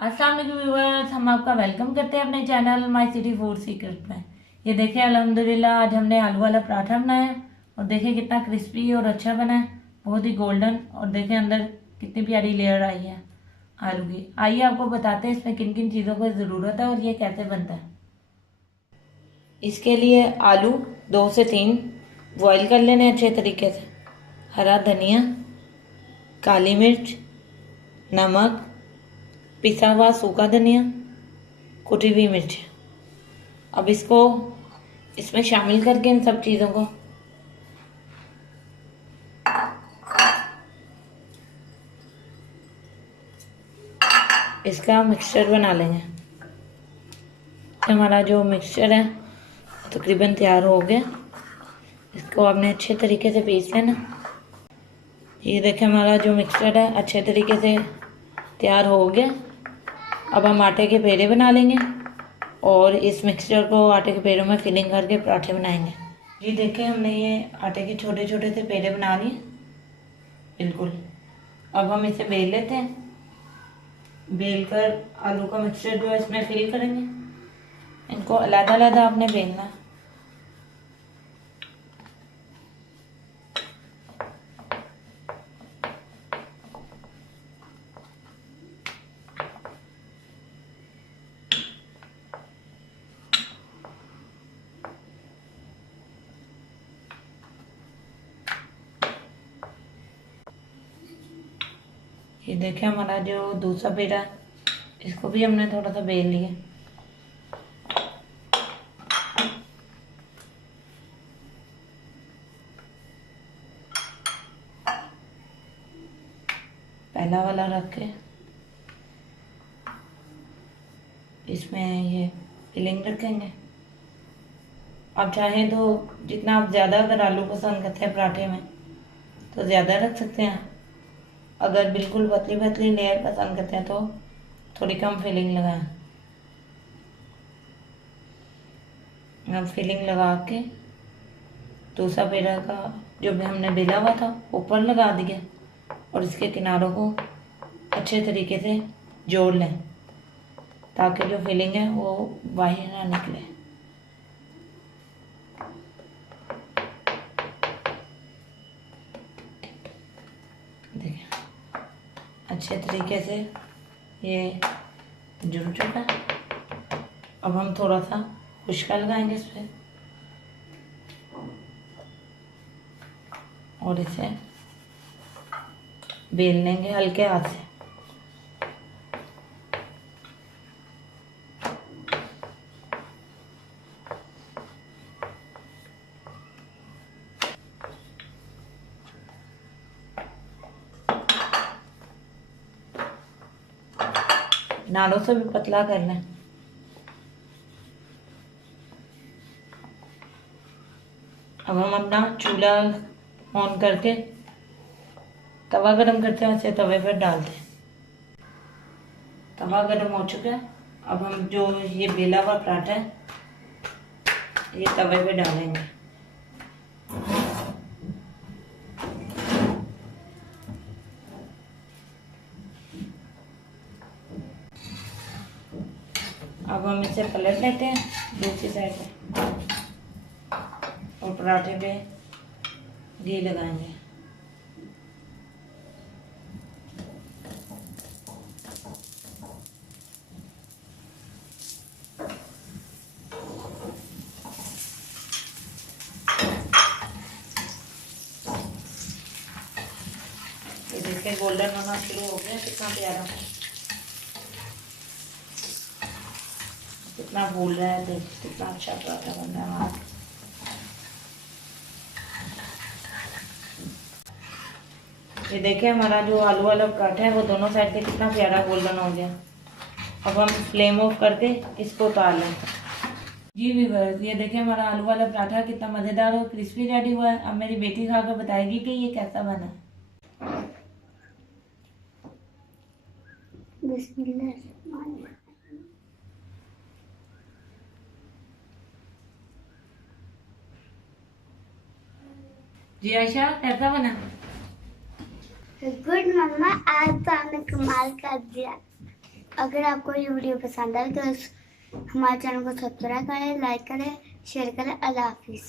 अस्सलाम वालेकुम व्यूअर्स, हम आपका वेलकम करते हैं अपने channel my city food secret में। ये देखिए अल्हम्दुलिल्लाह आज हमने आलू वाला पराठा बनाया है और देखिए कितना क्रिस्पी और अच्छा बना है, बहुत ही गोल्डन। और देखिए अंदर कितनी प्यारी लेयर आई है आलू की। आइए आपको बताते हैं इसमें किन किन चीज़ों की ज़रूरत है और ये कैसे बनता है। इसके लिए आलू 2 से 3 बॉयल कर लेने अच्छे तरीके से, हरा धनिया, काली मिर्च, नमक, पिसा हुआ सूखा धनिया, कुटी हुई मिर्च। अब इसको इसमें शामिल करके इन सब चीज़ों को इसका मिक्सचर बना लेंगे। हमारा जो मिक्सचर है तकरीबन तैयार हो गया। इसको आपने अच्छे तरीके से पीस लेना। ये देखिए हमारा जो मिक्सचर है अच्छे तरीके से तैयार हो गया। अब हम आटे के पेड़े बना लेंगे और इस मिक्सचर को आटे के पेड़ों में फिलिंग करके पराठे बनाएंगे। ये देखिए हमने ये आटे के छोटे छोटे से पेड़े बना लिए बिल्कुल। अब हम इसे बेल लेते हैं। बेल कर आलू का मिक्सचर जो है इसमें फिल करेंगे। इनको अलग अलग आपने बेलना है। ये देखिए हमारा जो दूसरा पेड़ा है इसको भी हमने थोड़ा सा बेल लिया। पहला वाला रख के इसमें ये फिलिंग रखेंगे। आप चाहें तो जितना आप ज़्यादा अगर आलू पसंद करते हैं पराठे में तो ज़्यादा रख सकते हैं। अगर बिल्कुल पतली पतली लेयर पसंद करते हैं तो थोड़ी कम फिलिंग लगाएं। अब फिलिंग लगा के दूसरा पेड़ा का जो भी हमने बेला हुआ था ऊपर लगा दिया और इसके किनारों को अच्छे तरीके से जोड़ लें ताकि जो फिलिंग है वो बाहर ना निकले। देखिए अच्छे तरीके से ये जुड़ चुका है। अब हम थोड़ा सा खुशका लगाएंगे इस पर और इसे बेल लेंगे हल्के हाथ से। नालों से भी पतला कर लें। अब हम अपना चूल्हा ऑन करके तवा गरम करते हैं, उसे तवे पर डालते हैं। तवा गरम हो चुका है। अब हम जो ये बेला हुआ पराठा है ये तवे पे डालेंगे। अब हम इसे पलट लेते हैं दूसरी साइड पे और पराठे पे घी लगाएंगे। ये देखिए गोल्डन होना शुरू हो गया। कितना प्यारा कितना फूल रहा है। देख कितना अच्छा पराठा बन रहा है हमारा। ये देखिए हमारा जो आलू वाला पराठा है वो दोनों साइड से कितना प्यारा गोल्डन हो गया। अब हम फ्लेम ऑफ करके इसको उतार लें। जी व्यूअर्स, ये देखिए हमारा आलू वाला पराठा कितना मज़ेदार और क्रिस्पी रेडी हुआ है। अब मेरी बेटी खाकर बताएगी कि ये कैसा बना है। बिस्मिल्लाह। जी आयशा कैसा बना? गुड मम्मा, आज तो आपने कमाल कर दिया। अगर आपको ये वीडियो पसंद आए तो हमारे चैनल को सब्सक्राइब करें, लाइक करें, शेयर करें। अल्लाह हाफिज़।